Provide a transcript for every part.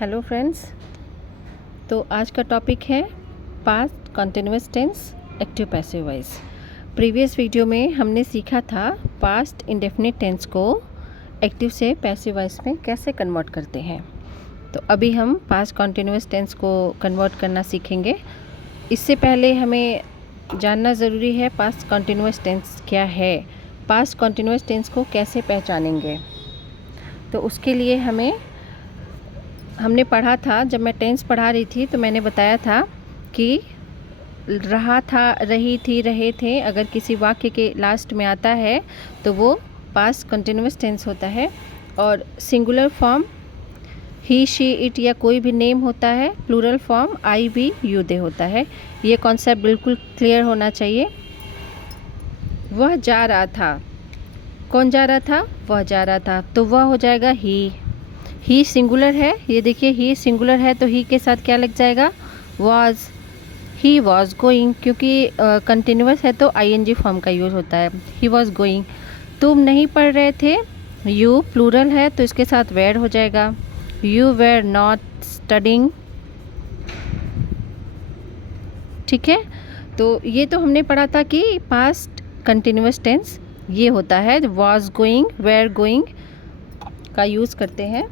Hello friends. तो आज का टॉपिक है past continuous tense active passive voice. Previous video में हमने सीखा था पास्ट इंडेफिनिट टेंस को एक्टिव से पैसिव वॉइस में कैसे कन्वर्ट करते हैं। तो अभी हम पास्ट कंटिन्यूअस टेंस को कन्वर्ट करना सीखेंगे। इससे पहले हमें जानना ज़रूरी है पास्ट कंटिन्यूअस टेंस क्या है, पास्ट कंटिन्यूअस टेंस को कैसे पहचानेंगे। तो उसके लिए हमने पढ़ा था, जब मैं टेंस पढ़ा रही थी तो मैंने बताया था कि रहा था, रही थी, रहे थे अगर किसी वाक्य के लास्ट में आता है तो वो पास्ट कंटिन्यूअस टेंस होता है। और singular form he, she, it या कोई भी नेम होता है, plural form I, we, you, they होता है। ये कॉन्सेप्ट बिल्कुल क्लियर होना चाहिए। वह जा रहा था, कौन जा रहा था? वह जा रहा था, तो वह हो जाएगा ही सिंगुलर है, ये देखिए ही सिंगुलर है तो ही के साथ क्या लग जाएगा? वॉज। ही वॉज गोइंग, क्योंकि कंटिन्यूअस है तो आईएनजी फॉर्म का यूज़ होता है। He was going. तुम नहीं पढ़ रहे थे, यू प्लूरल है तो इसके साथ वेर हो जाएगा। You were not studying. ठीक है, तो ये तो हमने पढ़ा था कि पास्ट कंटिन्यूअस टेंस ये होता है, वॉज गोइंग, वेर गोइंग का यूज़ करते हैं।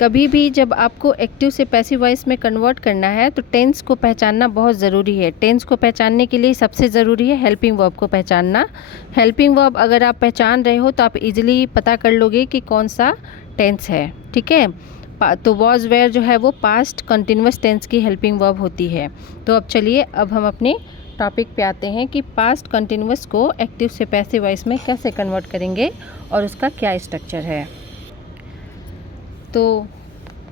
कभी भी जब आपको एक्टिव से पैसिव वॉइस में कन्वर्ट करना है तो टेंस को पहचानना बहुत ज़रूरी है। टेंस को पहचानने के लिए सबसे ज़रूरी है हेल्पिंग वर्ब को पहचानना। हेल्पिंग वर्ब अगर आप पहचान रहे हो तो आप इजीली पता कर लोगे कि कौन सा टेंस है। ठीक है, तो वॉज वेयर जो है वो पास्ट कंटिन्यूअस टेंस की हेल्पिंग वर्ब होती है। तो अब चलिए, अब हम अपने टॉपिक पे आते हैं कि पास्ट कंटिन्यूअस को एक्टिव से पैसिव वॉइस में कैसे कन्वर्ट करेंगे और उसका क्या स्ट्रक्चर है। तो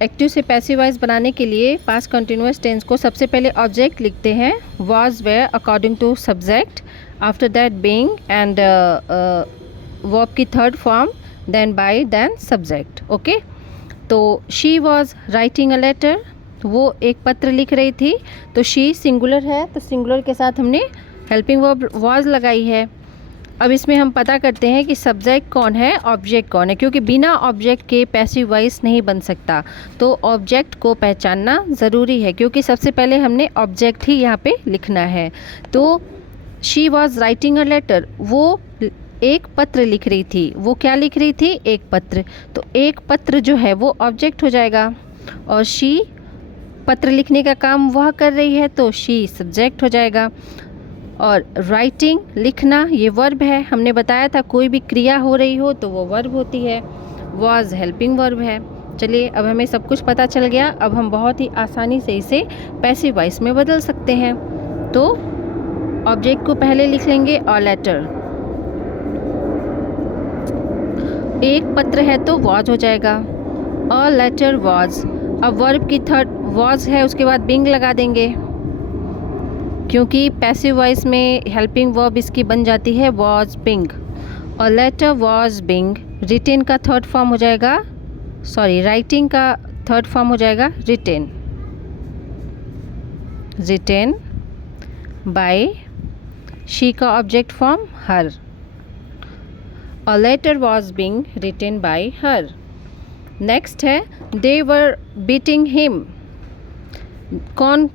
एक्टिव से पैसिव वॉइस बनाने के लिए पास्ट कंटिन्यूअस टेंस को सबसे पहले ऑब्जेक्ट लिखते हैं, was were according to subject, after that being and verb की third form, then by, then subject. Okay, तो she was writing a letter, वो एक पत्र लिख रही थी, तो शी सिंगुलर है तो सिंगुलर के साथ हमने हेल्पिंग वर्ब वॉज लगाई है। अब इसमें हम पता करते हैं कि सब्जेक्ट कौन है, ऑब्जेक्ट कौन है, क्योंकि बिना ऑब्जेक्ट के पैसिव वॉइस नहीं बन सकता। तो ऑब्जेक्ट को पहचानना ज़रूरी है क्योंकि सबसे पहले हमने ऑब्जेक्ट ही यहाँ पे लिखना है। तो she was writing a letter, वो एक पत्र लिख रही थी। वो क्या लिख रही थी? एक पत्र। तो एक पत्र जो है वो ऑब्जेक्ट हो जाएगा और शी पत्र लिखने का काम वह कर रही है तो शी सब्जेक्ट हो जाएगा। और राइटिंग, लिखना, ये वर्ब है। हमने बताया था कोई भी क्रिया हो रही हो तो वो वर्ब होती है। वॉज हेल्पिंग वर्ब है। चलिए, अब हमें सब कुछ पता चल गया। अब हम बहुत ही आसानी से इसे पैसिव वॉइस में बदल सकते हैं। तो ऑब्जेक्ट को पहले लिख लेंगे अ लेटर, एक पत्र है तो वॉज हो जाएगा, अ लेटर वॉज। अब वर्ब की थर्ड वॉज है, उसके बाद बिंग लगा देंगे क्योंकि पैसिव वॉइस में हेल्पिंग वर्ब इसकी बन जाती है वॉज बिंग। और लेटर वॉज बिंग, रिटेन का थर्ड फॉर्म हो जाएगा, सॉरी राइटिंग का थर्ड फॉर्म हो जाएगा रिटेन, रिटेन बाय। शी का object form her. A letter was being written by her. Next है they were beating him. कौन?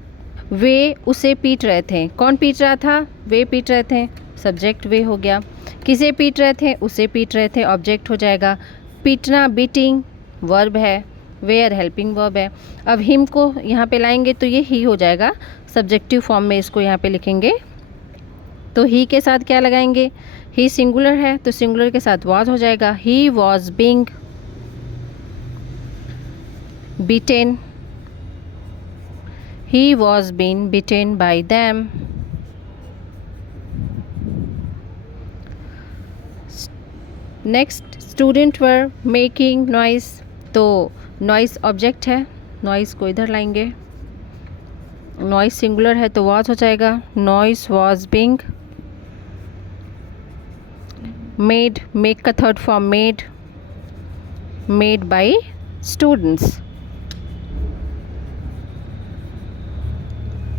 वे उसे पीट रहे थे। कौन पीट रहा था? वे पीट रहे थे, सब्जेक्ट वे हो गया। किसे पीट रहे थे? उसे पीट रहे थे, ऑब्जेक्ट हो जाएगा। पीटना, बीटिंग, वर्ब है, वेयर हेल्पिंग वर्ब है। अब हिम को यहाँ पे लाएंगे तो ये ही हो जाएगा, सब्जेक्टिव फॉर्म में इसको यहाँ पे लिखेंगे। तो ही के साथ क्या लगाएंगे? ही सिंगुलर है तो सिंगुलर के साथ वॉज हो जाएगा। He was being beaten, he was been beaten by them. Next, student were making noise, तो नॉइस ऑब्जेक्ट है, नॉइस को इधर लाएंगे। नॉइस सिंगुलर है तो वॉज हो जाएगा, noise was being made, make का third form made, made by students,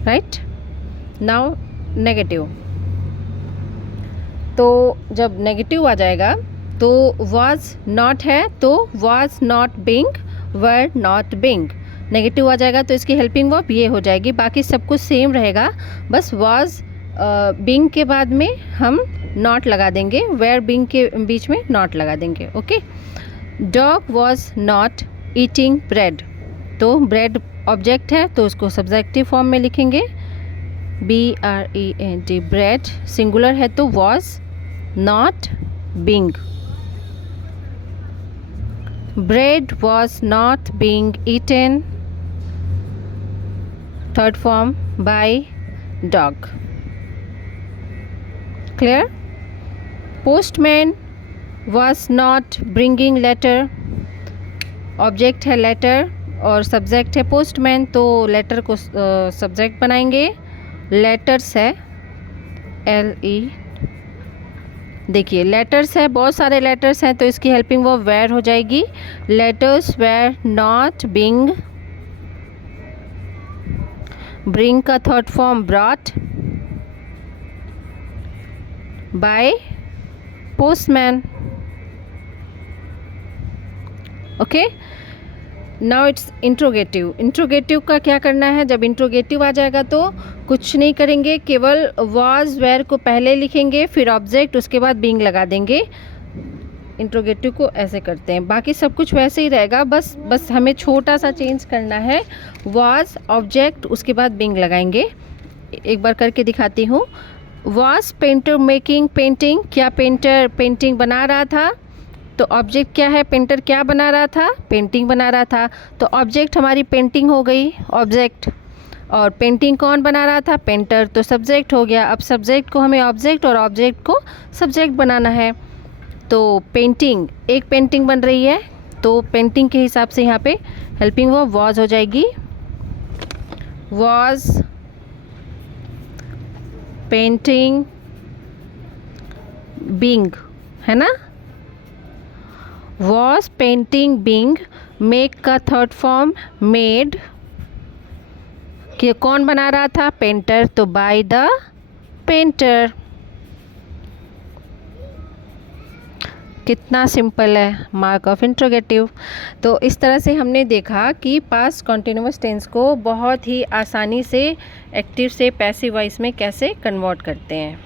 right. Now negative, तो जब नेगेटिव आ जाएगा तो वॉज नॉट है तो was not being were not being. Negative आ जाएगा तो इसकी हेल्पिंग वर्ब ये हो जाएगी। बाकी सब कुछ सेम रहेगा, बस वॉज बीइंग के बाद में हम नॉट लगा देंगे, वेयर बीइंग के बीच में नॉट लगा देंगे। Okay. Dog was not eating bread, तो ब्रेड ऑब्जेक्ट है तो उसको सब्जेक्टिव फॉर्म में लिखेंगे, BREAD, ब्रेड। सिंगुलर है तो was not being. Bread was not being eaten, third form, by dog. Clear? Postman was not bringing letter, object है letter और सब्जेक्ट है पोस्टमैन, तो लेटर को सब्जेक्ट बनाएंगे। लेटर्स है LE, देखिए लेटर्स है, बहुत सारे लेटर्स हैं तो इसकी हेल्पिंग वर्ब वेयर हो जाएगी। Letters were not being, bring का third form brought, by postman. Okay, now it's interrogative. Interrogative का क्या करना है, जब इंट्रोगेटिव आ जाएगा तो कुछ नहीं करेंगे, केवल वाज वेयर को पहले लिखेंगे, फिर ऑब्जेक्ट, उसके बाद बीइंग लगा देंगे। इंट्रोगेटिव को ऐसे करते हैं, बाकी सब कुछ वैसे ही रहेगा, बस हमें छोटा सा चेंज करना है। वाज ऑब्जेक्ट, उसके बाद बीइंग लगाएंगे। एक बार करके दिखाती हूँ। वाज पेंटर मेकिंग पेंटिंग, क्या पेंटर पेंटिंग बना रहा था, तो ऑब्जेक्ट क्या है, पेंटर क्या बना रहा था, पेंटिंग बना रहा था, तो ऑब्जेक्ट हमारी पेंटिंग हो गई, ऑब्जेक्ट। और पेंटिंग कौन बना रहा था, पेंटर, तो सब्जेक्ट हो गया। अब सब्जेक्ट को हमें ऑब्जेक्ट और ऑब्जेक्ट को सब्जेक्ट बनाना है, तो पेंटिंग, एक पेंटिंग बन रही है तो पेंटिंग के हिसाब से यहाँ पे हेल्पिंग वर्ब वॉज हो जाएगी। वॉज पेंटिंग बीइंग, है ना, वॉज पेंटिंग बीइंग। मेक का थर्ड फॉर्म मेड, कि कौन बना रहा था, पेंटर, तो बाय द पेंटर। कितना सिंपल है, मार्क ऑफ इंट्रोगेटिव। तो इस तरह से हमने देखा कि पास्ट कॉन्टिन्यूअस टेंस को बहुत ही आसानी से एक्टिव से पैसिव वॉइस में कैसे कन्वर्ट करते हैं।